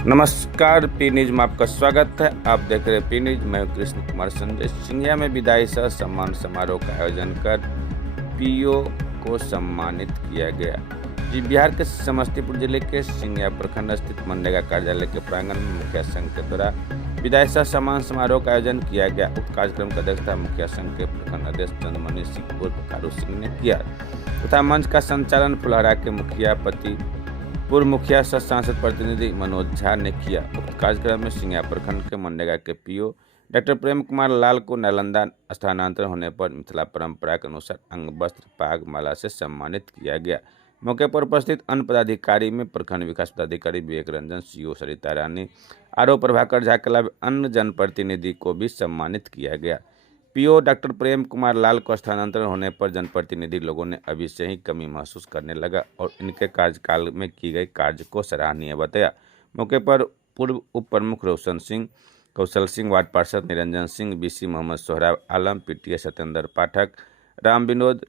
नमस्कार, P news में आपका स्वागत है। आप देख रहे हैं पी न्यूज। मैं कृष्ण कुमार। संजय सिंघिया में विदाई सह सम्मान समारोह का आयोजन कर पीओ को सम्मानित किया गया। जी, बिहार के समस्तीपुर जिले के सिंघिया प्रखंड स्थित मनरेगा कार्यालय के प्रांगण में मुखिया संघ के द्वारा विदाई सह सम्मान समारोह का आयोजन किया गया। उक्त कार्यक्रम की अध्यक्षता मुखिया संघ के प्रखंड अध्यक्ष चंद्रमणि सिंह उर्फ कारू सिंह ने किया तथा मंच का संचालन फुलहरा के मुखिया पति पूर्व मुखिया सह सांसद प्रतिनिधि मनोज झा ने किया। उक्त कार्यक्रम में सिंघिया प्रखंड के मनरेगा के पीओ डॉक्टर प्रेम कुमार लाल को नालंदा स्थानांतरण होने पर मिथिला परंपरा के अनुसार अंग वस्त्र पाग माला से सम्मानित किया गया। मौके पर उपस्थित अन्य पदाधिकारी में प्रखंड विकास पदाधिकारी विवेक रंजन, सीओ सरिता रानी, आरओ प्रभाकर झा के अलावा अन्य जनप्रतिनिधि को भी सम्मानित किया गया। पीओ डॉक्टर प्रेम कुमार लाल को स्थानांतरण होने पर जनप्रतिनिधि लोगों ने अभी से ही कमी महसूस करने लगा और इनके कार्यकाल में की गई कार्य को सराहनीय बताया। मौके पर पूर्व उप प्रमुख रोशन सिंह, कौशल सिंह, वार्ड पार्षद निरंजन सिंह, बीसी मोहम्मद सोहराब आलम, पीटीए सत्येंद्र पाठक, राम विनोद,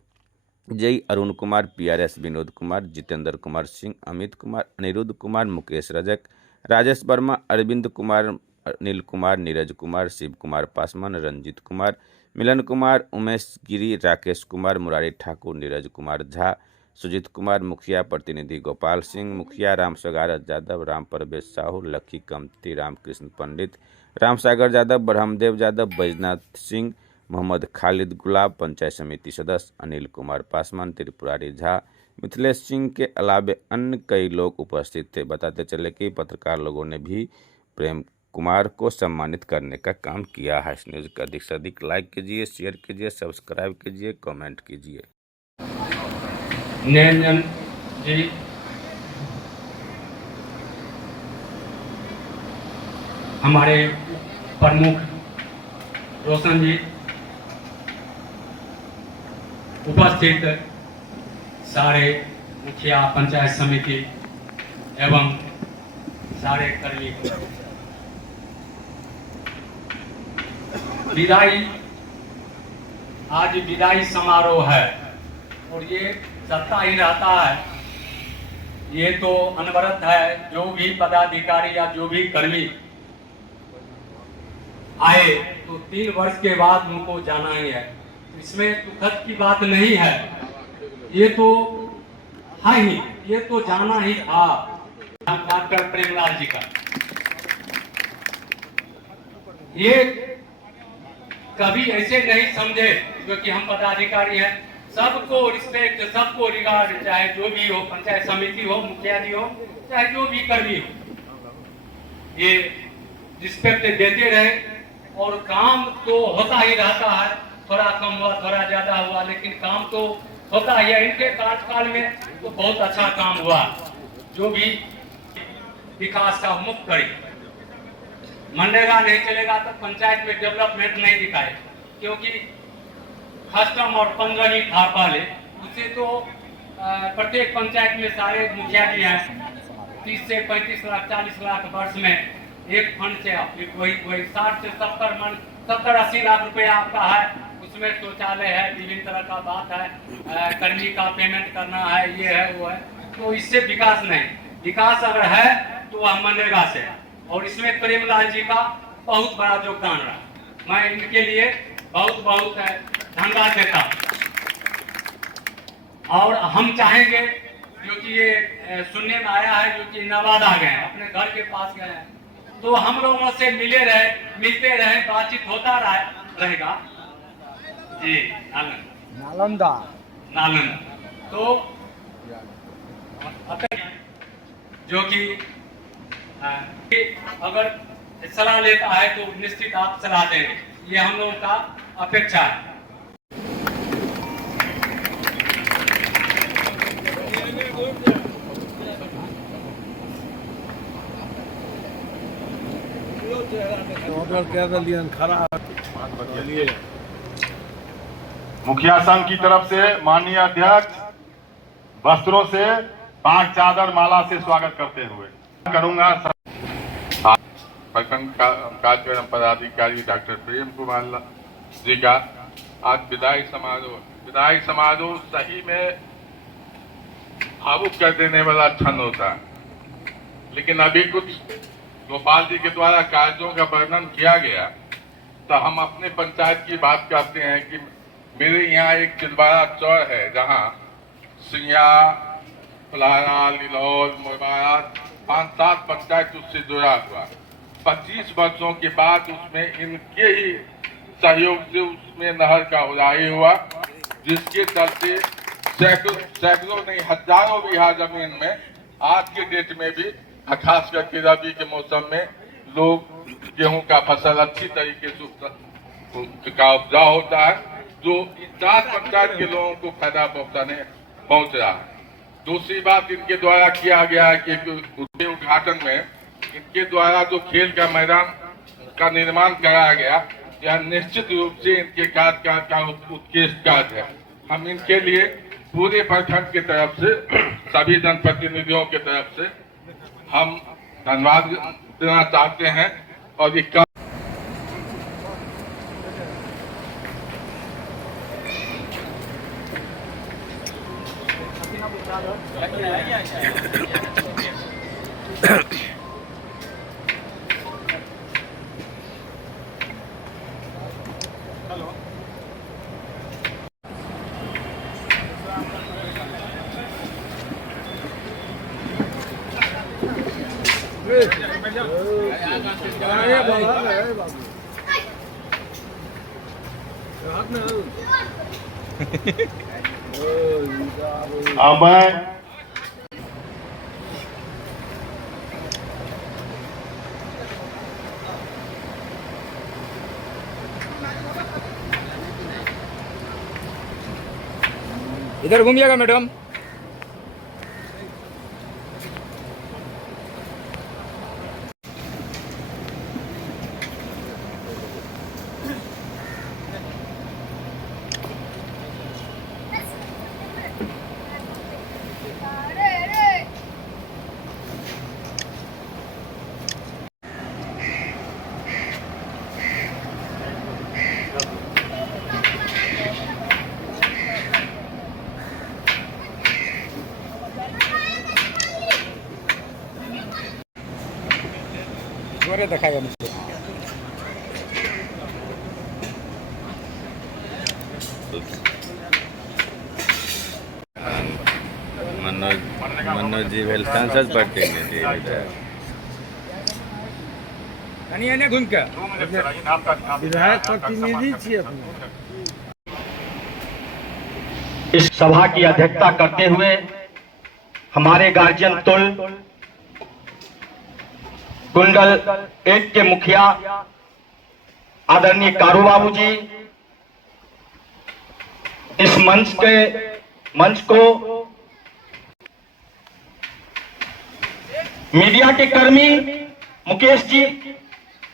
जय अरुण कुमार, पीआरएस विनोद कुमार, जितेंद्र कुमार सिंह, अमित कुमार, अनिरुद्ध कुमार, मुकेश रजक, राजेश वर्मा, अरविंद कुमार, अनिल कुमार, नीरज कुमार, शिव कुमार पासवान, रंजीत कुमार, मिलन कुमार, उमेश गिरी, राकेश कुमार, मुरारी ठाकुर, नीरज कुमार झा, सुजीत कुमार, मुखिया प्रतिनिधि गोपाल सिंह, मुखिया राम सगारत यादव, राम प्रवेश साहू, लक्की कमती, रामकृष्ण पंडित, राम सागर यादव, ब्रह्मदेव यादव, बैजनाथ सिंह, मोहम्मद खालिद गुलाब, पंचायत समिति सदस्य अनिल कुमार पासवान, त्रिपुरारी झा, मिथिलेश सिंह के अलावे अन्य कई लोग उपस्थित थे। बताते चले कि पत्रकार लोगों ने भी प्रेम कुमार को सम्मानित करने का काम किया है। इस न्यूज़ को अधिक से अधिक लाइक कीजिए, शेयर कीजिए, सब्सक्राइब कीजिए, कमेंट कीजिए। निरंजन जी, हमारे प्रमुख रोशन जी, उपस्थित सारे मुखिया पंचायत समिति एवं सारे कर्मी, विदाई आज विदाई समारोह है और ये चलता ही रहता है। ये तो अनवरत है, जो भी पदाधिकारी या जो भी कर्मी आए तो 3 वर्ष के बाद उनको जाना ही है। इसमें दुखद की बात नहीं है, ये तो है ही, ये तो जाना ही था डॉक्टर प्रेमलाल जी का। ये कभी ऐसे नहीं समझे क्योंकि हम पदाधिकारी हैं, सबको रिस्पेक्ट, सबको रिगार्ड, चाहे जो भी हो, पंचायत समिति हो, मुखिया जी हो, चाहे जो भी कर्मी हो, ये रिस्पेक्ट देते रहे और काम तो होता ही रहता है। थोड़ा कम हुआ, थोड़ा ज्यादा हुआ, लेकिन काम तो होता ही है। इनके कार्यकाल में तो बहुत अच्छा काम हुआ, जो भी विकास का मुक्त करी। मनरेगा नहीं चलेगा तो पंचायत में डेवलपमेंट नहीं दिखाए, क्योंकि कस्टम और 15 ही था पहले, उससे तो प्रत्येक पंचायत में सारे मुखिया जी हैं, 30 से 35 लाख 40 लाख वर्ष में एक फंड से वही 60 से 70-80 लाख रुपया आपका है, उसमें शौचालय है, विभिन्न तरह का बात है, कर्मी का पेमेंट करना है, ये है वो है। तो इससे विकास नहीं, विकास अगर है तो वह मनरेगा से, और इसमें प्रेमलाल जी का बहुत बड़ा योगदान रहा। मैं इनके लिए बहुत बहुत धन्यवाद देता हूँ। और हम चाहेंगे, क्योंकि ये सुनने में आया है जो कि नवादा गए हैं, अपने घर के पास गए हैं, तो हम लोगों से मिलते रहे, बातचीत होता रहेगा जी। नालंदा तो जो कि अगर सलाह लेता है तो निश्चित आप सलाह देंगे, ये हम लोगों का अपेक्षा है। मुखिया संघ की तरफ से माननीय अध्यक्ष वस्त्रों से पाक चादर माला से स्वागत करते हुए करूंगा। प्रखंड कार्यक्रम पदाधिकारी डॉक्टर प्रेम कुमार जी का आज विदाई समारोह सही में भावुक कर देने वाला क्षण होता है, लेकिन अभी कुछ गोपाल जी के द्वारा कार्यों का वर्णन किया गया, तो हम अपने पंचायत की बात करते हैं कि मेरे यहाँ एक चिलवाड़ा चौर है जहाँ सिंघिया, फुलहारा, लिलौल, मुरबारा 5-7 पंचायत उससे जुड़ा हुआ। 25 वर्षों के बाद उसमें इनके ही सहयोग से उसमें नहर का उड़ाई हुआ, जिसके चलते सैकड़ों नहीं हजारों बीघा जमीन में आज के डेट में भी, खास करके रबी के मौसम में, लोग गेहूं का फसल अच्छी तरीके से का उपजाऊ होता है, जो 4 पंचायत के लोगों को फायदा पहुंच रहा है। दूसरी बात इनके द्वारा किया गया है कि उद्घाटन में इनके द्वारा जो खेल का मैदान का निर्माण कराया गया, यह निश्चित रूप से इनके कार्य का उत्कृष्ट कार्य है। हम इनके लिए पूरे प्रखंड की तरफ से, सभी जनप्रतिनिधियों की तरफ से हम धन्यवाद देना चाहते हैं। और इसका इधर घूमिएगा मैडम। जोरे दिखाएगा मुझे। मनोज जी भेल सांसद प्रतिनिधि घूम के विधायक प्रतिनिधि छी अपने। इस सभा की अध्यक्षता करते हुए हमारे गार्जियन तुल कुंडल 1 के मुखिया आदरणीय कारू बाबू जी, इस मंच को मीडिया के कर्मी मुकेश जी,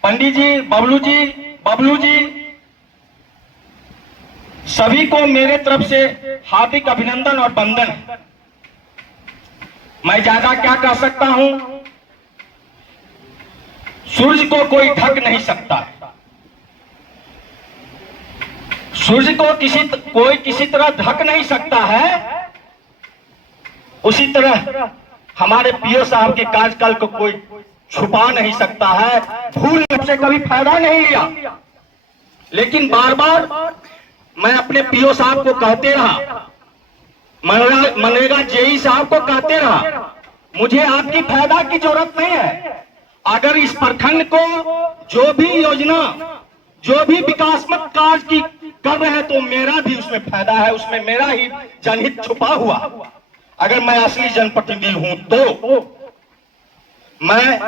पंडित जी, बबलू जी, सभी को मेरे तरफ से हार्दिक अभिनंदन और वंदन है। मैं ज्यादा क्या कह सकता हूं, सूरज को कोई ढक नहीं सकता है। सूरज को कोई किसी तरह ढक नहीं सकता है, उसी तरह हमारे पीओ साहब के कार्यकाल को कोई छुपा नहीं सकता है। भूल से कभी फायदा नहीं लिया, लेकिन बार बार मैं अपने पीओ साहब को कहते रहा, मनरेगा जेई साहब को कहते रहा, मुझे आपकी फायदा की जरूरत नहीं है। अगर इस प्रखंड को जो भी योजना, जो भी विकासात्मक कार्य की कर रहे हैं, तो मेरा भी उसमें फायदा है, उसमें मेरा ही जनहित छुपा हुआ। अगर मैं असली जनप्रतिनिधि हूं तो मैं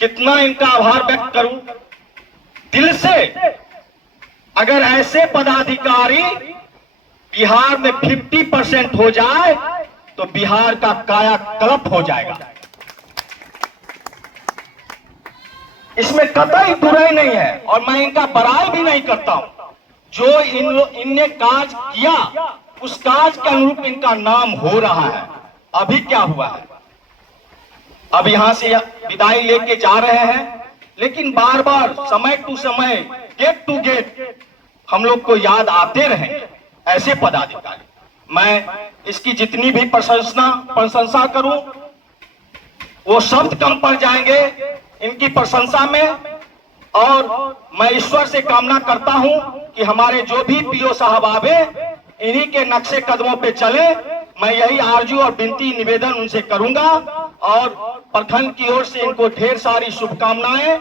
कितना इनका आभार व्यक्त करूं दिल से। अगर ऐसे पदाधिकारी बिहार में 50% हो जाए तो बिहार का कायाकल्प हो जाएगा। इसमें कतई बुराई नहीं है और मैं इनका बड़ाई भी नहीं करता हूं। जो इनने काज किया उस काज के अनुरूप इनका नाम हो रहा है। अभी क्या हुआ है, अब यहां से विदाई लेके जा रहे हैं, लेकिन बार बार समय टू समय, गेट टू गेट हम लोग को याद आते रहे ऐसे पदाधिकारी। मैं इसकी जितनी भी प्रशंसा करूं वो शब्द कम पड़ जाएंगे। इनकी प्रशंसा में, और मैं ईश्वर से कामना करता हूं कि हमारे जो भी पीओ साहब आवे इन्हीं के नक्शे कदमों पे चले। मैं यही आरजू और विनती निवेदन उनसे करूंगा, और प्रखंड की ओर से इनको ढेर सारी शुभकामनाएं,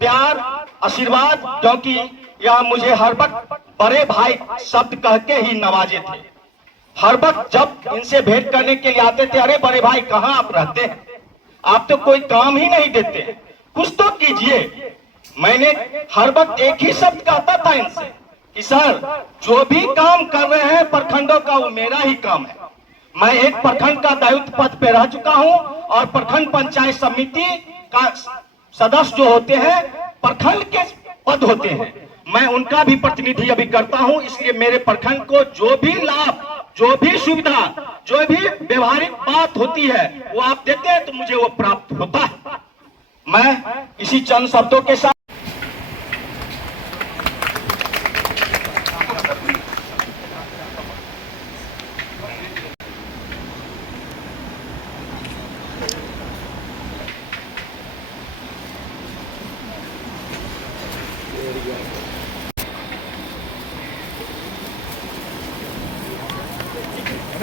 प्यार, आशीर्वाद, क्योंकि यह मुझे हर वक्त बड़े भाई शब्द कह के ही नवाजे थे। हर वक्त जब इनसे भेंट करने के लिए आते थे, अरे बड़े भाई कहाँ आप रहते हैं, आप तो कोई काम ही नहीं देते, कुछ तो कीजिए। मैंने हर वक्त एक ही शब्द कहता था इनसे कि सर जो भी काम कर रहे हैं प्रखंडों का वो मेरा ही काम है। मैं एक प्रखंड का दायित्व पद पे रह चुका हूं, और प्रखंड पंचायत समिति का सदस्य जो होते हैं प्रखंड के पद होते हैं, मैं उनका भी प्रतिनिधि अभी करता हूं। इसलिए मेरे प्रखंड को जो भी लाभ, जो भी सुविधा, जो भी व्यवहारिक बात होती है वो आप देते हैं तो मुझे वो प्राप्त होता है। मैं इसी चंद शब्दों के साथ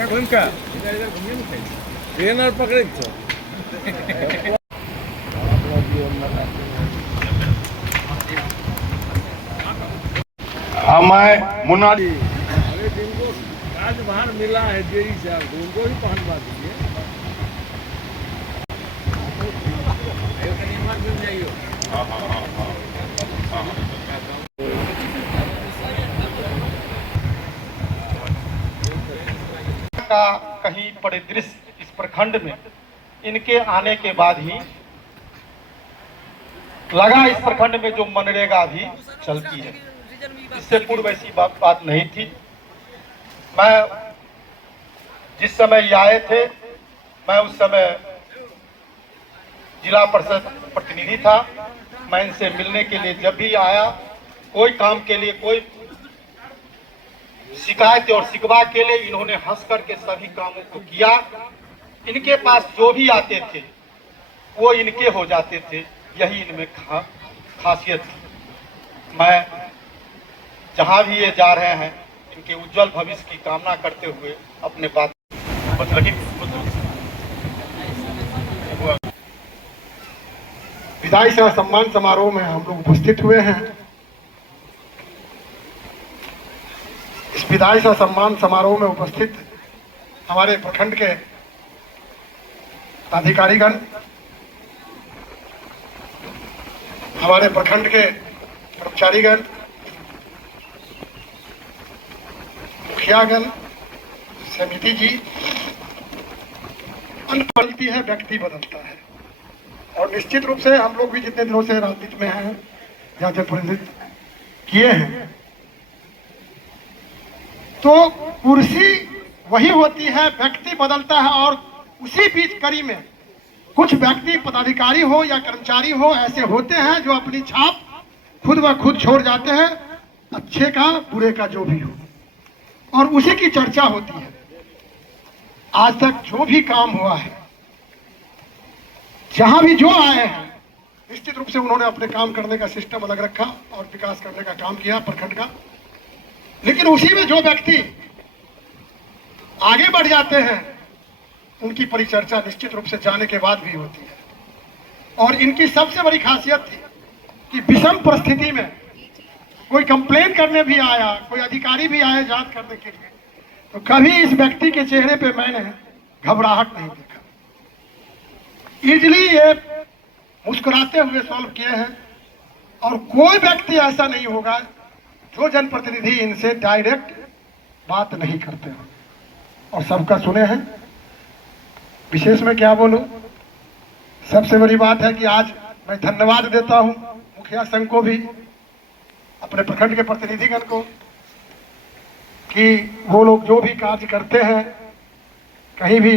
घूम का इधर घूमिए ना, ट्रेन और पकड़े तो मैं मुनादी अरे जिनको राजभार मिला है देरी से, आप उनको ही पहनवा दीजिए। का कहीं परिदृश्य इस प्रखंड में इनके आने के बाद ही लगा। इस प्रखंड में जो मनरेगा भी चलती है, इससे पूर्व ऐसी बात नहीं थी। मैं जिस समय ये आए थे, मैं उस समय जिला परिषद प्रतिनिधि था। मैं इनसे मिलने के लिए जब भी आया, कोई काम के लिए, कोई शिकायत और शिकवा के लिए इन्होंने हंस करके सभी कामों को किया। इनके पास जो भी आते थे वो इनके हो जाते थे, यही इनमें खासियत थी। मैं जहां भी ये जा रहे हैं इनके उज्जवल भविष्य की कामना करते हुए अपने बात विदाई सह सम्मान समारोह में हम लोग उपस्थित हुए हैं। इस विदाई सह सम्मान समारोह में उपस्थित हमारे प्रखंड के अधिकारीगण, हमारे प्रखंड के कर्मचारीगण, मुखियागण, समिति जी, अन्न बदलती है, व्यक्ति बदलता है। और निश्चित रूप से हम लोग भी जितने दिनों से राजनीति में हैं या जनप्रतिनिधित्व किए हैं, तो कुर्सी वही होती है, व्यक्ति बदलता है। और उसी बीच कड़ी में कुछ व्यक्ति, पदाधिकारी हो या कर्मचारी हो, ऐसे होते हैं जो अपनी छाप खुद ब खुद छोड़ जाते हैं, अच्छे का बुरे का जो भी हो, और उसी की चर्चा होती है। आज तक जो भी काम हुआ है, जहां भी जो आए हैं, निश्चित रूप से उन्होंने अपने काम करने का सिस्टम अलग रखा और विकास करने का काम किया प्रखंड का। लेकिन उसी में जो व्यक्ति आगे बढ़ जाते हैं, उनकी परिचर्चा निश्चित रूप से जाने के बाद भी होती है। और इनकी सबसे बड़ी खासियत थी कि विषम परिस्थिति में कोई कंप्लेन करने भी आया, कोई अधिकारी भी आए जांच करने के लिए, तो कभी इस व्यक्ति के चेहरे पे मैंने घबराहट नहीं देखा। इजली ये मुस्कुराते हुए सॉल्व किए हैं। और कोई व्यक्ति ऐसा नहीं होगा जो जनप्रतिनिधि इनसे डायरेक्ट बात नहीं करते हो, और सबका सुने हैं। विशेष में क्या बोलूं, सबसे बड़ी बात है कि आज मैं धन्यवाद देता हूं मुखिया संघ को भी, अपने प्रखंड के प्रतिनिधिगण को, कि वो लोग जो भी कार्य करते हैं, कहीं भी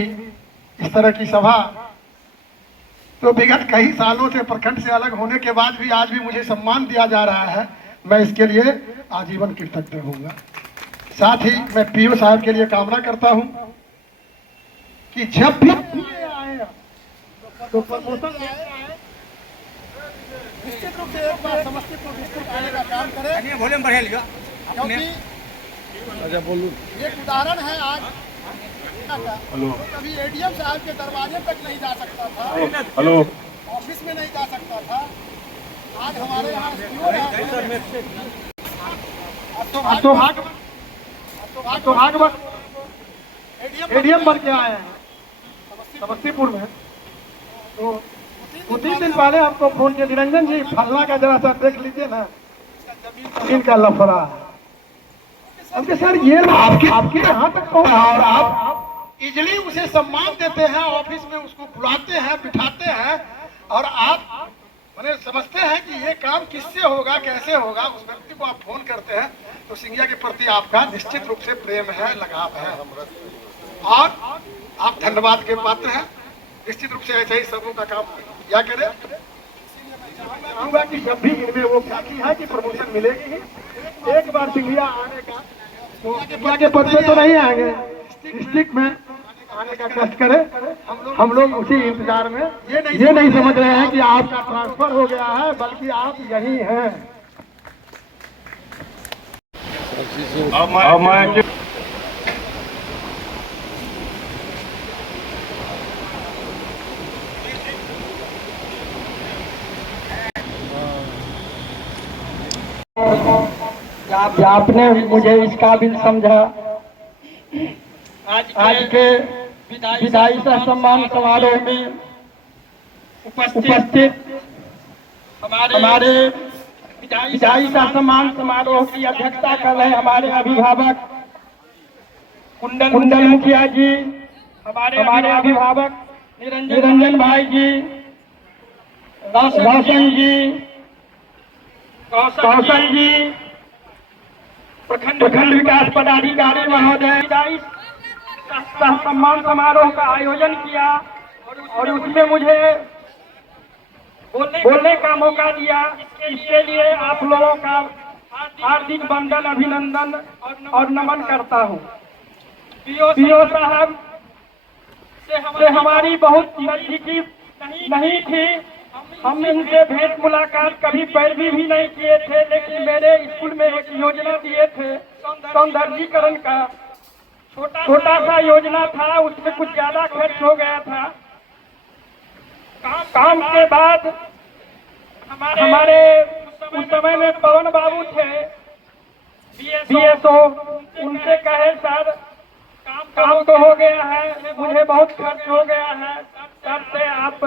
इस तरह की सभा, तो विगत कई सालों से प्रखंड से अलग होने के बाद भी आज भी मुझे सम्मान दिया जा रहा है। मैं इसके लिए आजीवन कृतज्ञ रहूंगा। साथ ही मैं पीओ साहब के लिए कामना करता हूं कि जब भी आए तो प्रमोशन निश्चित रूप से एक बार समस्तीपुर डिस्ट्रिक्ट आने का काम करें, वॉल्यूम बढ़ा लिया क्योंकि अच्छा बोलूं। एक उदाहरण है आज का, तो कभी एडीएम साहब के दरवाजे तक नहीं जा सकता था, हेलो ऑफिस में नहीं जा सकता था। आज हमारे यहाँ SPO है। अब तो भागवत एडीएम बन के आए हैं समस्तीपुर में। तो 2-3 दिन पहले हमको फोन किया, निरंजन जी फलना का जरा सा देख लीजिए ना, इनका लफड़ा है। हमके सर ये आपके यहाँ तक पहुँचा और आप इजली उसे सम्मान देते हैं, ऑफिस में उसको बुलाते हैं, बिठाते हैं, और आप मैंने समझते हैं कि ये काम किससे होगा, कैसे होगा। उस व्यक्ति को आप फोन करते हैं तो सिंधिया के प्रति आपका निश्चित रूप से प्रेम है, लगाव है, और आप धन्यवाद के पात्र हैं। निश्चित रूप से ऐसे ही सबों का काम क्या करें। चाहूंगा कि जब भी इनमें वो ख्याति है कि प्रमोशन मिलेगी ही, एक बार सिंधिया आने का, तो सिंधिया के पद पे तो नहीं आएंगे, डिस्ट्रिक्ट में आने का कष्ट करें। हम लोग उसी इंतजार में ये नहीं समझ रहे हैं कि आपका ट्रांसफर हो गया है, बल्कि आप यही हैं। अब मैं आपने मुझे इस काबिल समझा। आज के विधायी सम्मान समारोह में उपस्थित हमारे विधायी सम्मान समारोह की अध्यक्षता कर रहे हमारे अभिभावक कुंडल मुखिया जी, हमारे अभिभावक निरंजन भाई जी, रोशन जी, कौशल जी, प्रखंड विकास पदाधिकारी महोदय, सम्मान समारोह का आयोजन किया और उसमें मुझे बोलने का मौका दिया। इसके लिए आप लोगों का हार्दिक वंदन, अभिनंदन और नमन करता हूँ। पीओ साहब से हमारी बहुत नजदीकी नहीं थी, हम इनसे भेंट मुलाकात कभी पैरवी भी नहीं किए थे, लेकिन मेरे स्कूल में एक योजना दिए थे सौंदर्यीकरण का, छोटा सा योजना था, उसमें कुछ ज्यादा खर्च हो गया था। काम के बाद हमारे उस समय में पवन बाबू थे BSO, उनसे कहे सर काम तो हो गया है, मुझे बहुत खर्च हो गया है, सर से आप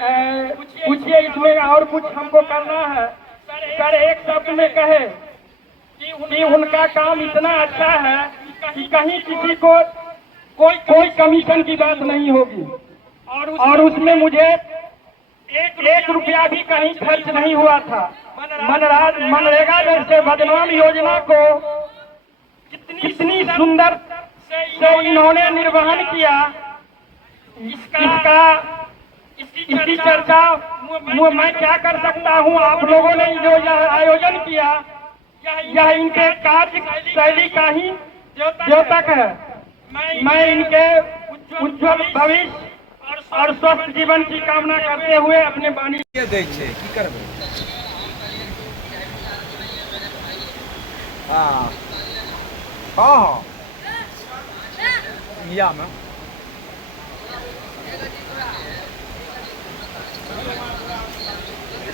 पूछिए इसमें और कुछ हमको करना है। सर एक शब्द में कहे कि उनका काम इतना अच्छा है कि कहीं किसी को कोई कमीशन की बात नहीं होगी, और उसमें मुझे एक रुपया भी कहीं खर्च नहीं हुआ था। मनरेगा जैसे बदनाम योजना को कितनी सुंदर से इन्होंने निर्वहन किया, इसकी चर्चा मैं क्या कर सकता हूँ। आप लोगों ने जो यह आयोजन किया, यह इनके कार्य शैली का ही द्योतक है। मैं इनके उज्जवल भविष्य और स्वस्थ जीवन की कामना करते हुए अपने वाणी दै छै की करबै। हाँ हाँ मिया में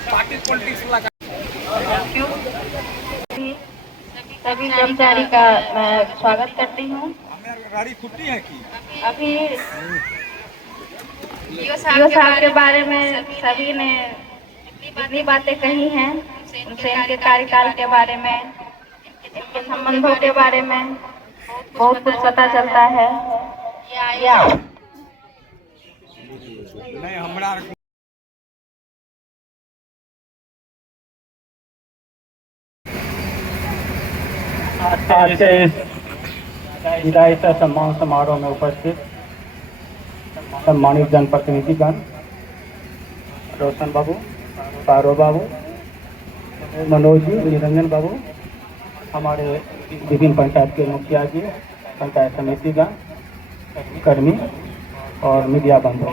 पार्टी पॉलिटिक्स वाला सभी कर्मचारी का मैं स्वागत करती हूँ। गाड़ी छुट्टी है कि अभी पीओ साहब के बारे में सभी ने जितनी बातें कही हैं, उनसे इनके कार्यकाल के बारे में, इनके संबंधों के बारे में बहुत कुछ पता चलता है। नहीं हमरा आज के इस विदाई सम्मान समारोह में उपस्थित सम्मानित जनप्रतिनिधिगण, रोशन बाबू, पारो बाबू, मनोज जी, निरंजन बाबू, हमारे विभिन्न पंचायत के मुखिया जी, पंचायत समितिगण, कर्मी और मीडिया बंधु,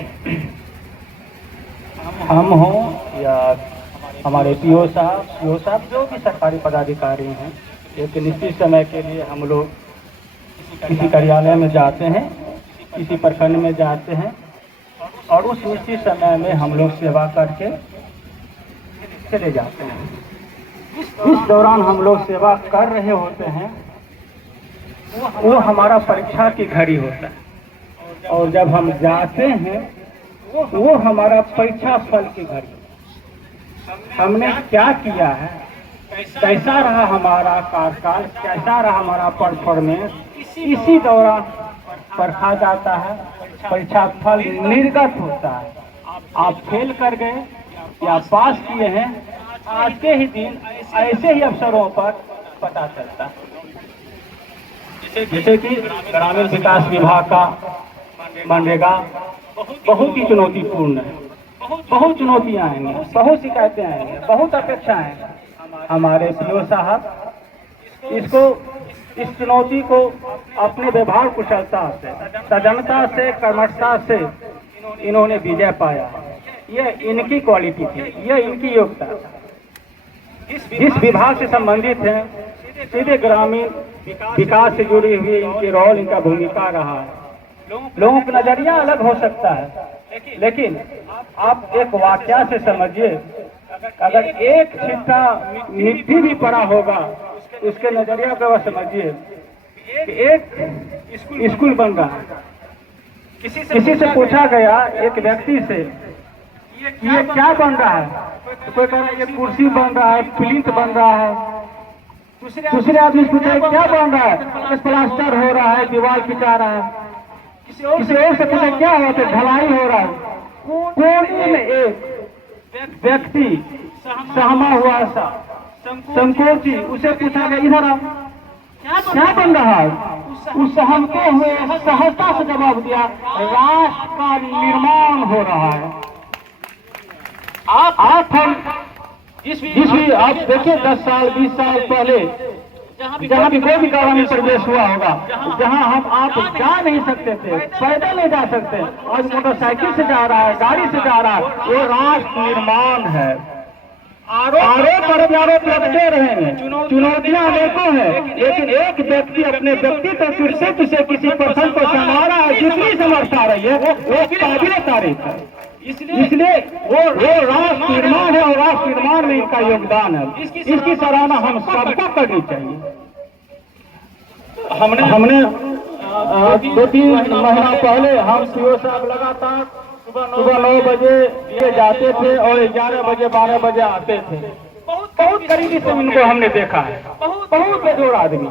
हम हों या हमारे पीओ साहब जो भी सरकारी पदाधिकारी हैं, एक निश्चित समय के लिए हम लोग किसी कार्यालय में जाते हैं, किसी प्रखंड में जाते हैं और उस निश्चित समय में हम लोग सेवा करके चले जाते हैं। इस दौरान हम लोग सेवा कर रहे होते हैं, वो हमारा परीक्षा की घड़ी होता है और जब हम जाते हैं वो हमारा परीक्षा फल की घड़ी। हमने क्या किया है, कैसा रहा हमारा कार्यकाल, कैसा रहा हमारा परफॉर्मेंस, इसी दौरान परखा जाता है, परीक्षा फल निर्गत होता है। आप फेल कर गए या पास किए हैं, आज के ही दिन ऐसे ही अवसरों पर पता चलता है। जैसे कि ग्रामीण विकास विभाग का मनरेगा बहुत ही चुनौतीपूर्ण है, बहुत चुनौतियां आएंगी, बहुत शिकायतें आएंगी, बहुत अपेक्षाएं हैं। हमारे पीओ साहब इस चुनौती को अपने व्यवहार कुशलता से, सजनता से, कर्मठता से इन्होंने विजय पाया। यह इनकी क्वालिटी थी, यह इनकी योग्यता। इस विभाग से संबंधित है, सीधे ग्रामीण विकास से जुड़ी हुई इनकी रोल, इनका भूमिका रहा है। लोगों का नजरिया अलग हो सकता है, लेकिन आप एक वाक्या से समझिए, अगर एक छिट्टा मिट्टी भी पड़ा होगा उसके नजरिया पे वह समझिए कि एक स्कूल बन रहा है। किसी से पूछा गया एक व्यक्ति से ये क्या बन रहा है, तो कोई कह रहा है ये कुर्सी बन रहा है, प्लिंथ बन रहा है। दूसरे आदमी पूछा क्या बन रहा है, प्लास्टर हो रहा है, दीवार खिंचा रहा है। किसी और से पूछा क्या हो रहा है, ढलाई हो रहा है। कोने में एक व्यक्ति सहमा हुआ सा संकोची, उसे पूछा गया इधर आप क्या बन रहा है, उस सहमते हुए सहजता से जवाब दिया राष्ट्र का निर्माण हो रहा है। आप हम जिस भी आप देखिए 10 साल 20 साल पहले जहाँ भी कोई भी ग्रामीण प्रवेश हुआ होगा, जहाँ आप जा नहीं सकते थे, पैदल नहीं जा सकते, आज मोटरसाइकिल से जा रहा है, गाड़ी से जा रहा है, वो राष्ट्र निर्माण है। आरोप प्रत्यारोप लगते रहेंगे, चुनौतियां अनेकों हैं, लेकिन एक व्यक्ति अपने व्यक्तित्व से किसी प्रश्न को संभाला है, जितनी समझता रही है वो काबिल तारीफ है। इसलिए वो राष्ट्र निर्माण है और राष्ट्र निर्माण में इनका योगदान है। इसकी सराहना हम सबको करनी चाहिए। हमने 2-3 महीना पहले हम पीओ साहब लगातार सुबह 9 बजे ये जाते थे और 11 बजे 12 बजे आते थे। बहुत करीबी से इनको हमने देखा है, बहुत बेजोड़ आदमी,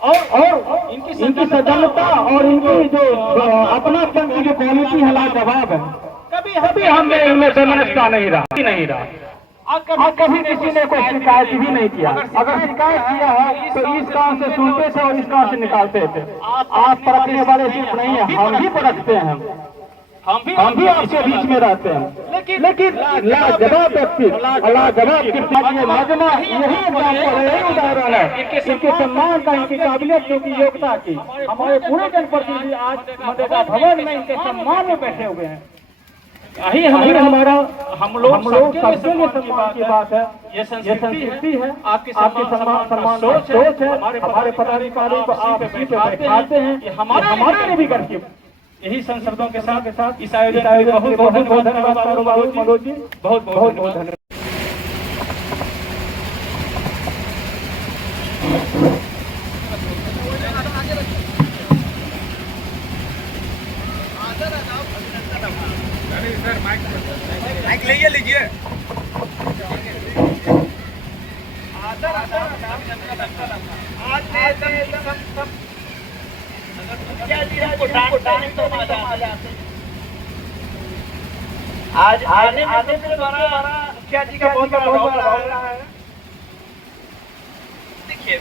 और इनकी सजनता और इनकी जो अपनापन की जो क्वालिटी है लाजवाब है। कभी हमने इनमें समझता नहीं रहा। और कभी किसी ने कोई शिकायत भी नहीं किया। अगर शिकायत किया है तो इस कान से सुनते थे और इस कान से निकालते थे। आप परखने वाले सिर्फ नहीं है, हम भी परखते हैं, हम भी आपके बीच में रहते हैं। लेकिन लाजवाब व्यक्ति, लाजवाब मजमा यही उदाहरण है इनके सम्मान का, इनकी काबिलियत, क्योंकि योग्यता की। हमारे पूरे जनप्रतिनिधि आज मनरेगा भवन में इनके सम्मान में बैठे हुए हैं। यही हमारा हम लोग सबके लिए सम्मान की बात है। ये संस्कृति है, आपके सम्मान सोच है। हमारे पदाधिकारियों को आप इसी पे बैठाते हैं, ये हमारे लिए भी गर्व। यही संशोधनों के साथ इस आयोजन बहुत धन्यवाद मनोज जी, बहुत धन्यवाद। माइक लीजिए। आज आने से द्वारा मुखिया जी का बहुत बड़ा रोल रहा है। देखिए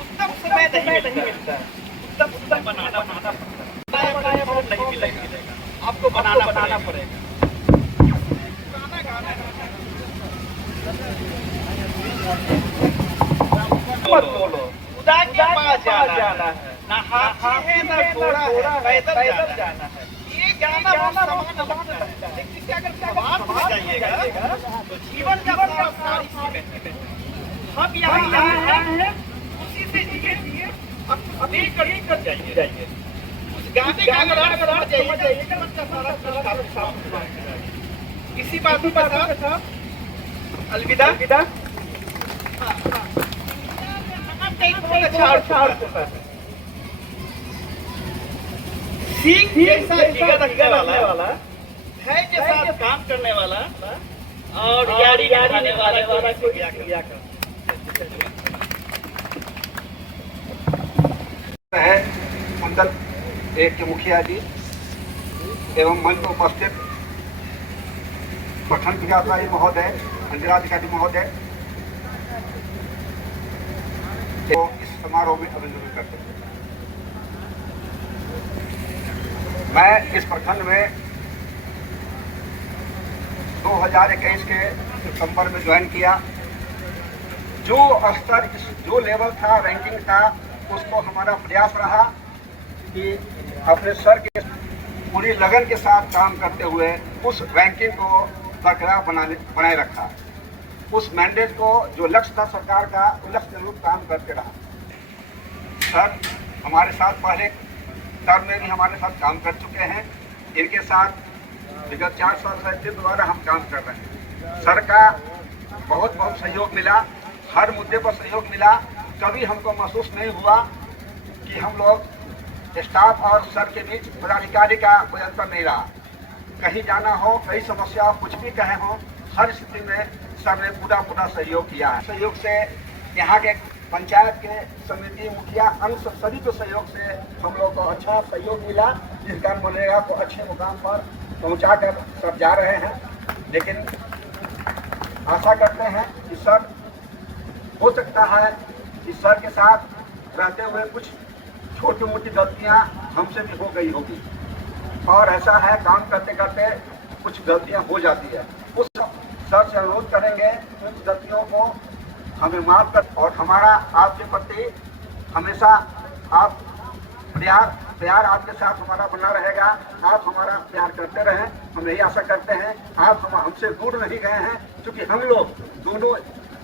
उत्तम समय नहीं मिलता है, उत्तम बनाना नहीं मिलेगा, आपको बनाना पड़ेगा। मत बोलो, खुदा के पास जाना है, ना हाथी है ना घोड़ा है, पैदल जाना है। एक गाना बहुत समान है, लेकिन इसके अगर स्वाद में जाइएगा तो जीवन का सार इसी में है। हम यहाँ हैं, उसी से जिए, अभी कर जाइए। उस गाने का अगर आप समझ जाइएगा, जीवन का सारा साफ। इसी बात पर साहब अलविदा। सिंह जैसा जिगर रखने वाला, है के साथ काम करने वाला और यारी निभाने वाला को किया कर है मंडल 1 के मुखिया जी एवं मंच पर उपस्थित प्रखंड विकास महोदय, अंचलाधिकारी महोदय, तो इस समारोह में अभिनंदन करते हैं। मैं इस प्रखंड में 2021 के सितंबर में ज्वाइन किया। जो स्तर, जो लेवल था, रैंकिंग था, उसको हमारा प्रयास रहा कि अपने सर के पूरी लगन के साथ काम करते हुए उस रैंकिंग को बरकरार बनाए रखा। उस मैंडेट को, जो लक्ष्य था सरकार का, उस लक्ष्य के अनुरूप काम करते रहा। सर हमारे साथ पहले टर्म में भी हमारे साथ काम कर चुके हैं। इनके साथ विगत 4 साल से फिर दोबारा हम काम कर रहे हैं। सर का बहुत सहयोग मिला, हर मुद्दे पर सहयोग मिला। कभी हमको महसूस नहीं हुआ कि हम लोग स्टाफ और सर के बीच पदाधिकारी का कोई अंतर नहीं रहा। कहीं जाना हो, कई समस्या हो, कुछ भी कहे हो, हर स्थिति में सर ने पूरा सहयोग किया है। सहयोग से यहाँ के पंचायत के समिति, मुखिया, अन्य सभी के सहयोग से हम लोग को अच्छा सहयोग मिला, जिस कारण मनरेगा को अच्छे मुकाम पर पहुँचा कर सर जा रहे हैं। लेकिन आशा करते हैं कि सर, हो सकता है कि सर के साथ रहते हुए कुछ छोटी मोटी गलतियाँ हमसे भी हो गई होगी, और ऐसा है काम करते करते कुछ गलतियाँ हो जाती है। उस सर से अनुरोध करेंगे कि उन गलतियों को हमें माफ कर, और हमारा आपके प्रति हमेशा आप प्यार आपके साथ हमारा बना रहेगा। आप हमारा प्यार करते रहें, हम यही आशा करते हैं। आप हमसे दूर नहीं गए हैं, क्योंकि हम लोग दोनों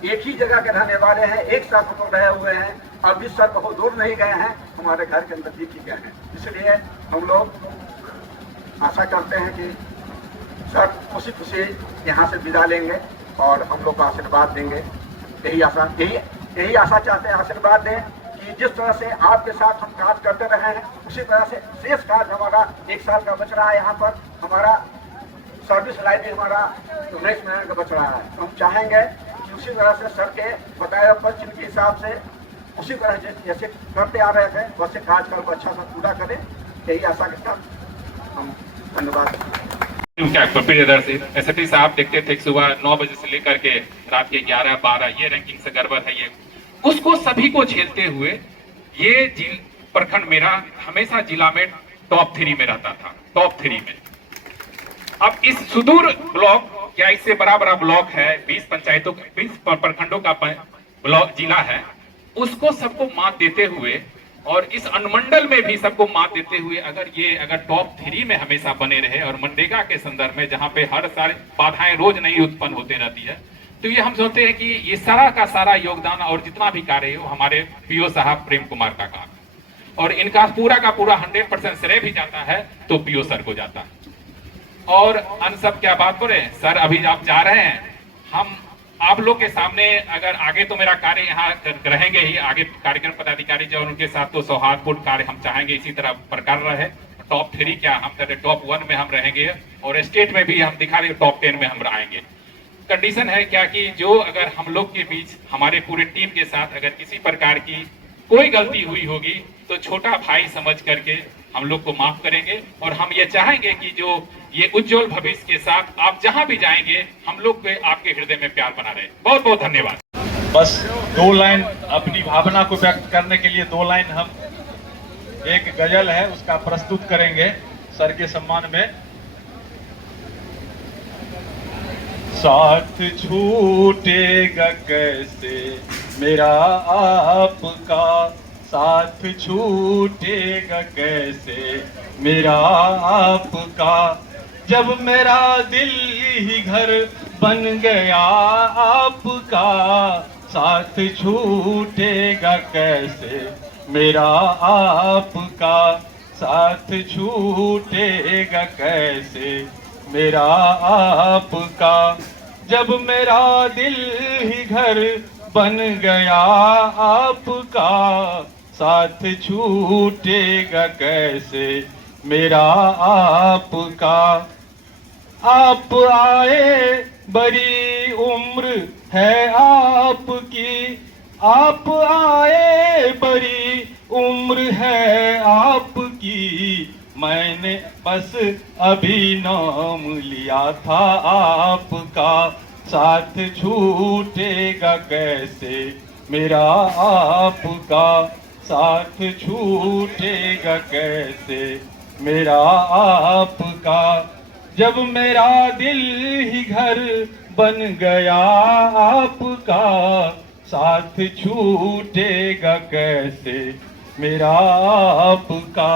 एक ही जगह के रहने वाले हैं, एक साथ हम लोग रहे हुए हैं। अभी सर बहुत दूर नहीं गए हैं, हमारे घर के नजदीक ही गए हैं। इसलिए हम लोग आशा करते हैं कि सर खुशी यहाँ से विदा लेंगे और हम लोग को आशीर्वाद देंगे। यही आशा चाहते हैं, आशीर्वाद दें कि जिस तरह से आपके साथ हम कार्य करते रहे हैं, उसी तरह से शेष कार्य हमारा 1 साल का बच रहा है। यहाँ पर हमारा सर्विस लाइफ हमारा 19 महीने का बच रहा है। तो हम चाहेंगे कि उसी तरह से सर के बताए पद के हिसाब से, उसी तरह जैसे करते आ रहे थे, वैसे कार्यकाल को अच्छा सा पूरा करें। यही आशा के साथ हम धन्यवाद। प्रियदर्शी एसपी साहब देखते थे सुबह 9 बजे से लेकर के रात के 11-12 ये रैंकिंग से गड़बड़ है, ये उसको सभी को झेलते हुए ये प्रखंड मेरा हमेशा जिला में टॉप 3 में रहता था, टॉप 3 में। अब इस सुदूर ब्लॉक, क्या इससे बड़ा ब्लॉक है, 20 पंचायतों, 20 प्रखंडों का ब्लॉक जिला है, उसको सबको मात देते हुए और इस अनुमंडल में भी सबको मात देते हुए अगर टॉप 3 में हमेशा बने रहे और मनरेगा के संदर्भ में जहां पे हर साल बाधाएं रोज नई उत्पन्न होते रहती है, तो ये हम सोचते हैं कि ये सारा का सारा योगदान और जितना भी कार्य हो हमारे पीओ साहब प्रेम कुमार का काम है, और इनका पूरा का पूरा 100% श्रेय भी जाता है तो पीओ सर को जाता है। और अन सब क्या बात बोले सर, अभी आप जा रहे हैं, हम आप लोग के सामने अगर आगे तो मेरा कार्य यहाँ रहेंगे ही, आगे कार्यक्रम पदाधिकारी जो उनके साथ तो सौहार्दपूर्ण कार्य हम चाहेंगे इसी तरह प्रकार रहे। टॉप 3 क्या हम कह रहे, टॉप 1 में हम रहेंगे और स्टेट में भी हम दिखा रहे टॉप 10 में हम आएंगे। कंडीशन है क्या कि जो अगर हम लोग के बीच हमारे पूरे टीम के साथ अगर किसी प्रकार की कोई गलती हुई होगी तो छोटा भाई समझ करके हम लोग को माफ करेंगे, और हम ये चाहेंगे कि जो ये उज्जवल भविष्य के साथ आप जहां भी जाएंगे हम लोग पे आपके हृदय में प्यार बना रहे। बहुत बहुत धन्यवाद। बस 2 लाइन अपनी भावना को व्यक्त करने के लिए 2 लाइन हम एक गजल है उसका प्रस्तुत करेंगे सर के सम्मान में। साथ छूटेगा कैसे मेरा आपका, साथ छूटेगा कैसे मेरा आपका। जब मेरा दिल ही घर बन गया आपका, साथ छूटेगा कैसे मेरा आपका। साथ छूटेगा कैसे मेरा आपका। जब मेरा दिल ही घर बन गया आपका, साथ छूटेगा कैसे मेरा आपका। आप आए बड़ी उम्र है आपकी, आप आए बड़ी उम्र है आपकी। मैंने बस अभी नाम लिया था आपका, साथ छूटेगा कैसे मेरा आपका। साथ छूटेगा कैसे मेरा आपका। जब मेरा दिल ही घर बन गया आपका, साथ छूटेगा कैसे मेरा आपका।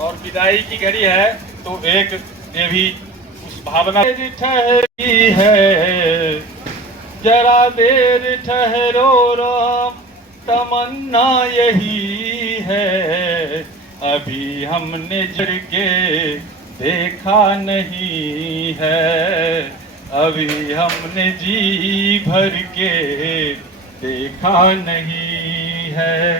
और विदाई की घड़ी है तो एक ये भी उस भावना ठहरी है, जरा देर ठहरो राम, तमन्ना यही है। अभी हमने चढ़ के देखा नहीं है, अभी हमने जी भर के देखा नहीं है।